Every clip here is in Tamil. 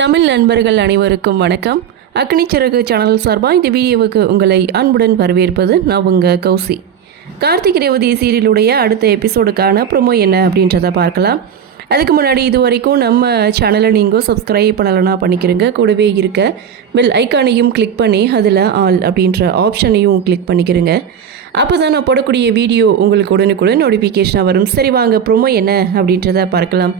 தமிழ் நண்பர்கள் அனைவருக்கும் வணக்கம். அக்னி சிறகு சேனல் சார்பாக இந்த வீடியோவுக்கு உங்களை அன்புடன் வரவேற்பது நான் உங்கள் கௌசி. கார்த்திக் ரேவதி சீரியலுடைய அடுத்த எபிசோடுக்கான ப்ரோமோ என்ன அப்படின்றத பார்க்கலாம். அதுக்கு முன்னாடி இது வரைக்கும் நம்ம சேனலை நீங்கள் சப்ஸ்கிரைப் பண்ணலைன்னா பண்ணிக்கிறங்க. கூடவே இருக்க பெல் ஐக்கானையும் கிளிக் பண்ணி அதில் ஆல் அப்படின்ற ஆப்ஷனையும் கிளிக் பண்ணிக்கிறங்க. அப்போ தான் நான் போடக்கூடிய வீடியோ உங்களுக்கு உடனுக்குடன் நோட்டிஃபிகேஷனாக வரும். சரி வாங்க, ப்ரோமோ என்ன அப்படின்றத பார்க்கலாம்.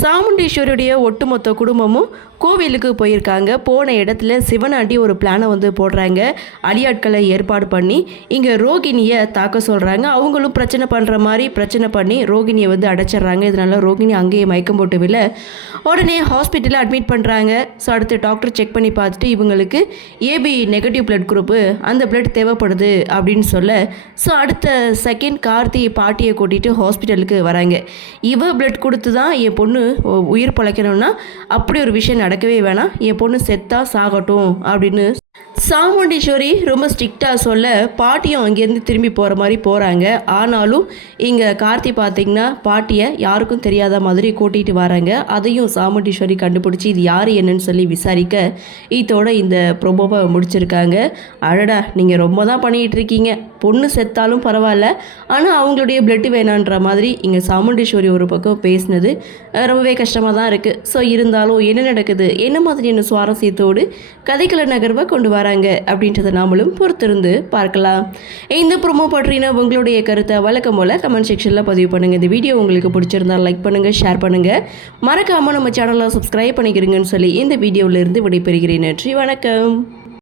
சாமுண்டீஸ்வரியுடைய ஒட்டுமொத்த குடும்பமும் கோவிலுக்கு போயிருக்காங்க. போன இடத்துல சிவனாண்டி ஒரு பிளானை போடுறாங்க. அடியாட்களை ஏற்பாடு பண்ணி இங்கே ரோகிணியை தாக்க சொல்கிறாங்க. அவங்களும் பிரச்சனை பண்ணுற மாதிரி பிரச்சனை பண்ணி ரோகிணியை அடைச்சிட்றாங்க. இதனால் ரோகிணி அங்கேயே மயக்கம் போட்டு வில்ல உடனே ஹாஸ்பிட்டலில் அட்மிட் பண்ணுறாங்க. ஸோ அடுத்து டாக்டர் செக் பண்ணி பார்த்துட்டு இவங்களுக்கு ஏபி நெகட்டிவ் பிளட் குரூப்பு, அந்த பிளட் தேவைப்படுது அப்படின்னு சொல்ல, ஸோ அடுத்த செகண்ட் கார்த்தி பாட்டியை கூட்டிகிட்டு ஹாஸ்பிட்டலுக்கு வராங்க. இவ பிளட் கொடுத்து தான் என் பொண்ணு உயிர் பழைக்கணும்னா அப்படி ஒரு விஷயம் நடக்கவே வேணாம், என் பொண்ணு செத்தா சாகட்டும் அப்படின்னு சாமுண்டீஸ்வரி ரொம்ப ஸ்ட்ரிக்டாக சொல்ல பாட்டியும் அங்கேருந்து திரும்பி போகிற மாதிரி போகிறாங்க. ஆனாலும் இங்கே கார்த்தி பார்த்திங்கன்னா பாட்டியை யாருக்கும் தெரியாத மாதிரி கூட்டிகிட்டு வராங்க. அதையும் சாமுண்டீஸ்வரி கண்டுபிடிச்சி இது யார் என்னன்னு சொல்லி விசாரிக்க இதோட இந்த ப்ரோமோவை முடிச்சிருக்காங்க. அழடா, நீங்கள் ரொம்ப தான் பண்ணிகிட்டு இருக்கீங்க, பொண்ணு செத்தாலும் பரவாயில்ல, ஆனால் அவங்களுடைய பிளட்டு வேணான்ற மாதிரி இங்கே சாமுண்டீஸ்வரி ஒரு பக்கம் பேசினது ரொம்பவே கஷ்டமாக தான் இருக்குது. ஸோ இருந்தாலும் என்ன நடக்குது, என்ன மாதிரியான சுவாரஸ்யத்தோடு கதைக்கள நகர்வை கொண்டு வராங்க அப்படின்றத நாமளும் பொறுத்திருந்து பார்க்கலாம். இந்த ப்ரோமோ பற்றின உங்களுடைய கருத்தை வழக்கம் போல கமெண்ட் செக்ஷனில் பதிவு பண்ணுங்கள். இந்த வீடியோ உங்களுக்கு பிடிச்சிருந்தால் லைக் பண்ணுங்கள், ஷேர் பண்ணுங்கள், மறக்காமல் நம்ம சேனலை சப்ஸ்கிரைப் பண்ணிக்கிறீங்கன்னு சொல்லி இந்த வீடியோவிலிருந்து விடைபெறுகிறேன். நன்றி, வணக்கம்.